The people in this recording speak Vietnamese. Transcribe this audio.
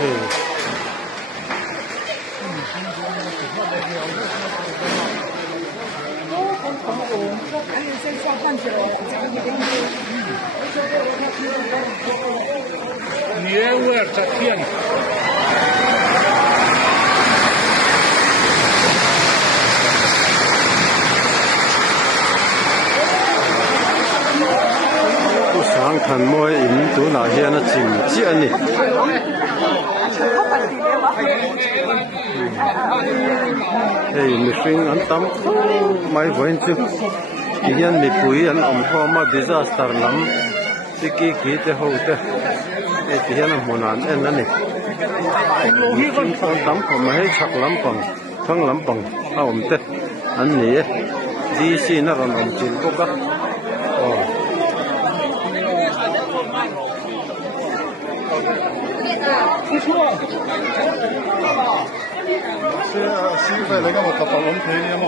Niye var çatkiyen? sáng thần môi in tú nào hiện nó chìm chia nè hey mình sinh ăn tắm mai vẫn chứ cái hiện mình bùi ăn kho mà disaster lắm cái thế hậu thế cái hiện là muốn ăn em nè ăn tắm không mà hay chắc lắm bằng thằng lắm bằng thế anh nè đi xin nó còn ăn chín có cả是，是为了让我把龙腿